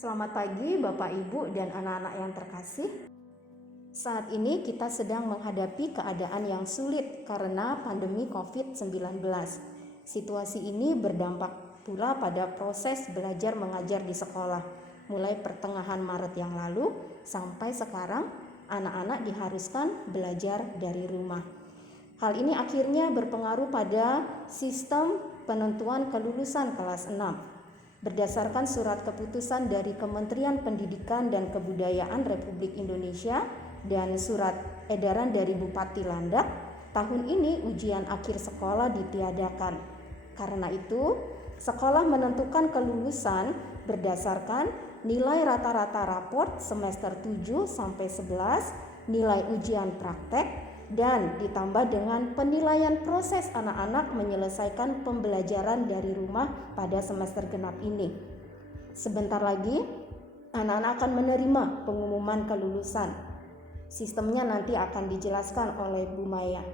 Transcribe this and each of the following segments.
Selamat pagi Bapak Ibu dan anak-anak yang terkasih. Saat ini kita sedang menghadapi keadaan yang sulit karena pandemi COVID-19. Situasi ini berdampak pula pada proses belajar mengajar di sekolah. Mulai pertengahan Maret yang lalu sampai sekarang anak-anak diharuskan belajar dari rumah. Hal ini akhirnya berpengaruh pada sistem penentuan kelulusan kelas 6. Berdasarkan surat keputusan dari Kementerian Pendidikan dan Kebudayaan Republik Indonesia dan surat edaran dari Bupati Landak, tahun ini ujian akhir sekolah ditiadakan. Karena itu, sekolah menentukan kelulusan berdasarkan nilai rata-rata raport semester 7 sampai 11, nilai ujian praktek, dan ditambah dengan penilaian proses anak-anak menyelesaikan pembelajaran dari rumah pada semester genap ini. Sebentar lagi, anak-anak akan menerima pengumuman kelulusan. Sistemnya nanti akan dijelaskan oleh Bu Maya.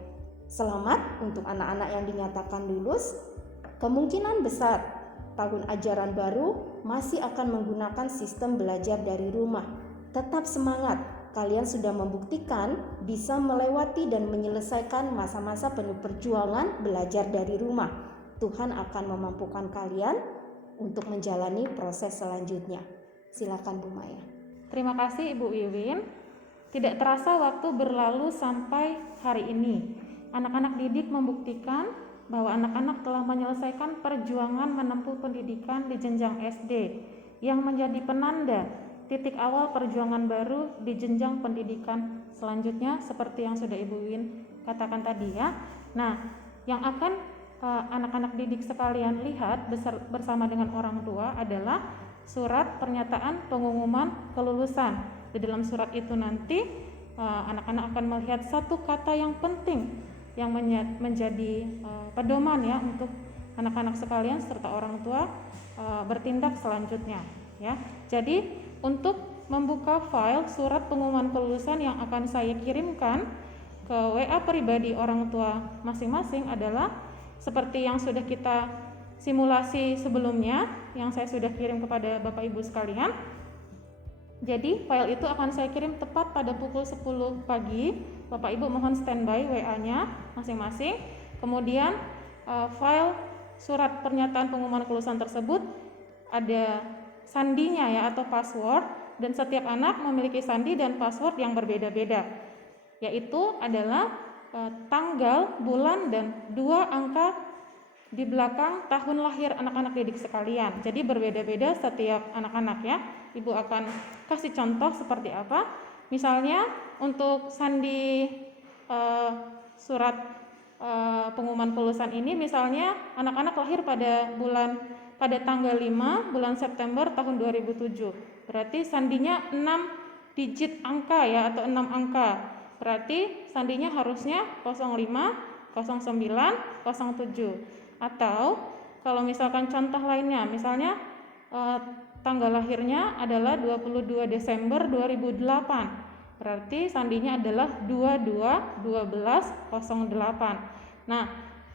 Selamat untuk anak-anak yang dinyatakan lulus. Kemungkinan besar tahun ajaran baru masih akan menggunakan sistem belajar dari rumah. Tetap semangat. Kalian sudah membuktikan bisa melewati dan menyelesaikan masa-masa penuh perjuangan belajar dari rumah. Tuhan akan memampukan kalian untuk menjalani proses selanjutnya. Silakan Bu Maya. Terima kasih Ibu Wiwin. Tidak terasa waktu berlalu sampai hari ini. Anak-anak didik membuktikan bahwa anak-anak telah menyelesaikan perjuangan menempuh pendidikan di jenjang SD yang menjadi penanda titik awal perjuangan baru di jenjang pendidikan selanjutnya seperti yang sudah Ibu Win katakan tadi ya. Nah, yang akan anak-anak didik sekalian lihat bersama dengan orang tua adalah surat pernyataan pengumuman kelulusan. Di dalam surat itu nanti anak-anak akan melihat satu kata yang penting yang menjadi pedoman ya untuk anak-anak sekalian serta orang tua bertindak selanjutnya ya. Jadi untuk membuka file surat pengumuman kelulusan yang akan saya kirimkan ke WA pribadi orang tua masing-masing adalah seperti yang sudah kita simulasi sebelumnya yang saya sudah kirim kepada Bapak Ibu sekalian. Jadi file itu akan saya kirim tepat pada pukul 10 pagi. Bapak Ibu mohon standby WA-nya masing-masing. Kemudian file surat pernyataan pengumuman kelulusan tersebut ada sandinya ya atau password, dan setiap anak memiliki sandi dan password yang berbeda-beda, yaitu adalah tanggal, bulan, dan 2 angka di belakang tahun lahir anak-anak didik sekalian. Jadi berbeda-beda setiap anak-anak ya. Ibu akan kasih contoh seperti apa. Misalnya untuk sandi surat pengumuman kelulusan ini, misalnya anak-anak lahir pada tanggal 5 bulan September tahun 2007. Berarti sandinya 6 digit angka ya atau 6 angka. Berarti sandinya harusnya 05, 09, 07. Atau kalau misalkan contoh lainnya, misalnya tanggal lahirnya adalah 22 Desember 2008. Berarti sandinya adalah 22 12 08. Nah,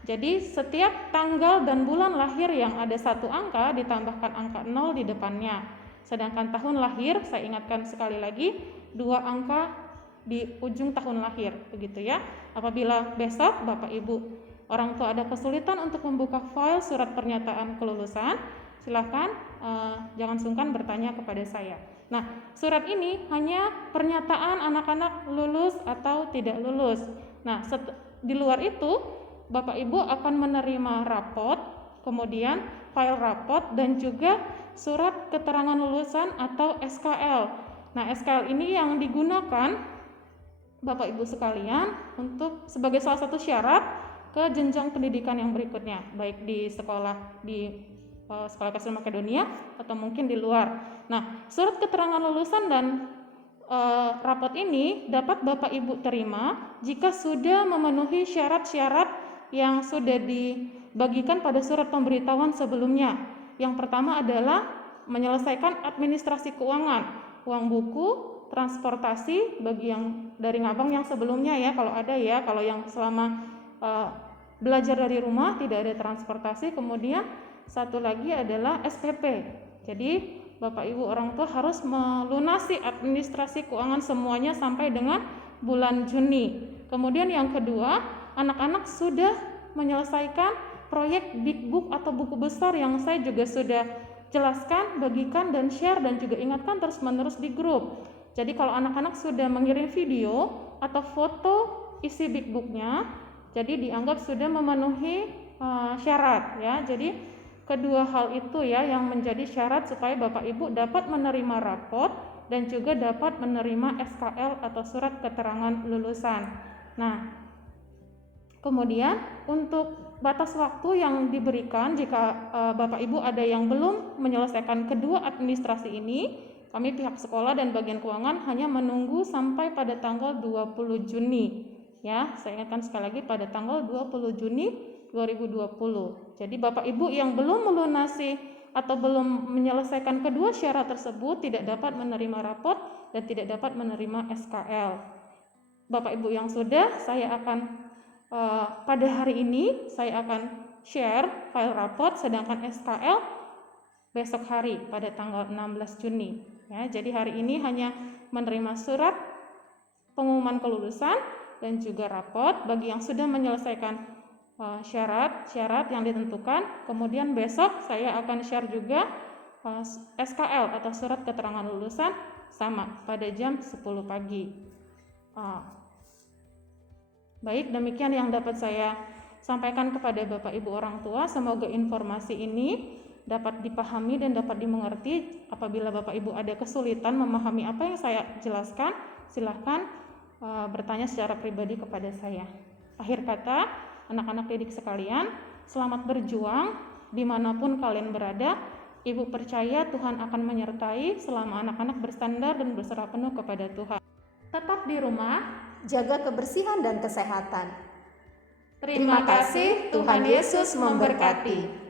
jadi setiap tanggal dan bulan lahir yang ada satu angka ditambahkan angka 0 di depannya. Sedangkan tahun lahir, saya ingatkan sekali lagi, 2 angka di ujung tahun lahir, begitu ya. Apabila besok Bapak Ibu orang tua ada kesulitan untuk membuka file surat pernyataan kelulusan, silakan jangan sungkan bertanya kepada saya. Nah, surat ini hanya pernyataan anak-anak lulus atau tidak lulus. Nah, di luar itu Bapak Ibu akan menerima rapot, kemudian file rapot, dan juga surat keterangan lulusan atau SKL. Nah, SKL ini yang digunakan Bapak Ibu sekalian untuk sebagai salah satu syarat ke jenjang pendidikan yang berikutnya, baik di sekolah Kristen Makedonia atau mungkin di luar. Nah, surat keterangan lulusan dan rapot ini dapat Bapak Ibu terima jika sudah memenuhi syarat-syarat yang sudah dibagikan pada surat pemberitahuan sebelumnya. Yang pertama adalah menyelesaikan administrasi keuangan, uang buku, transportasi bagi yang dari Ngabang yang sebelumnya ya, kalau ada ya, kalau yang selama belajar dari rumah tidak ada transportasi. Kemudian satu lagi adalah SPP. Jadi Bapak Ibu orang tua harus melunasi administrasi keuangan semuanya sampai dengan bulan Juni. Kemudian yang kedua, anak-anak sudah menyelesaikan proyek big book atau buku besar yang saya juga sudah jelaskan, bagikan dan share dan juga ingatkan terus-menerus di grup. Jadi kalau anak-anak sudah mengirim video atau foto isi big booknya, jadi dianggap sudah memenuhi syarat ya. Jadi kedua hal itu ya yang menjadi syarat supaya Bapak Ibu dapat menerima rapot dan juga dapat menerima SKL atau surat keterangan lulusan. Nah, kemudian untuk batas waktu yang diberikan jika Bapak Ibu ada yang belum menyelesaikan kedua administrasi ini, kami pihak sekolah dan bagian keuangan hanya menunggu sampai pada tanggal 20 Juni. Ya, saya ingatkan sekali lagi pada tanggal 20 Juni 2020. Jadi Bapak Ibu yang belum melunasi atau belum menyelesaikan kedua syarat tersebut tidak dapat menerima rapot dan tidak dapat menerima SKL. Bapak Ibu yang sudah, saya akan pada hari ini saya akan share file rapot, sedangkan SKL besok hari pada tanggal 16 Juni. Ya, jadi hari ini hanya menerima surat pengumuman kelulusan dan juga rapot bagi yang sudah menyelesaikan syarat yang ditentukan. Kemudian besok saya akan share juga SKL atau surat keterangan lulusan sama pada jam 10 pagi. Baik, demikian yang dapat saya sampaikan kepada Bapak Ibu orang tua. Semoga informasi ini dapat dipahami dan dapat dimengerti. Apabila Bapak Ibu ada kesulitan memahami apa yang saya jelaskan, silahkan bertanya secara pribadi kepada saya. Akhir kata, anak-anak didik sekalian, selamat berjuang dimanapun kalian berada. Ibu percaya Tuhan akan menyertai selama anak-anak bersandar dan berserah penuh kepada Tuhan. Tetap di rumah, jaga kebersihan dan kesehatan. Terima kasih, Tuhan Yesus memberkati.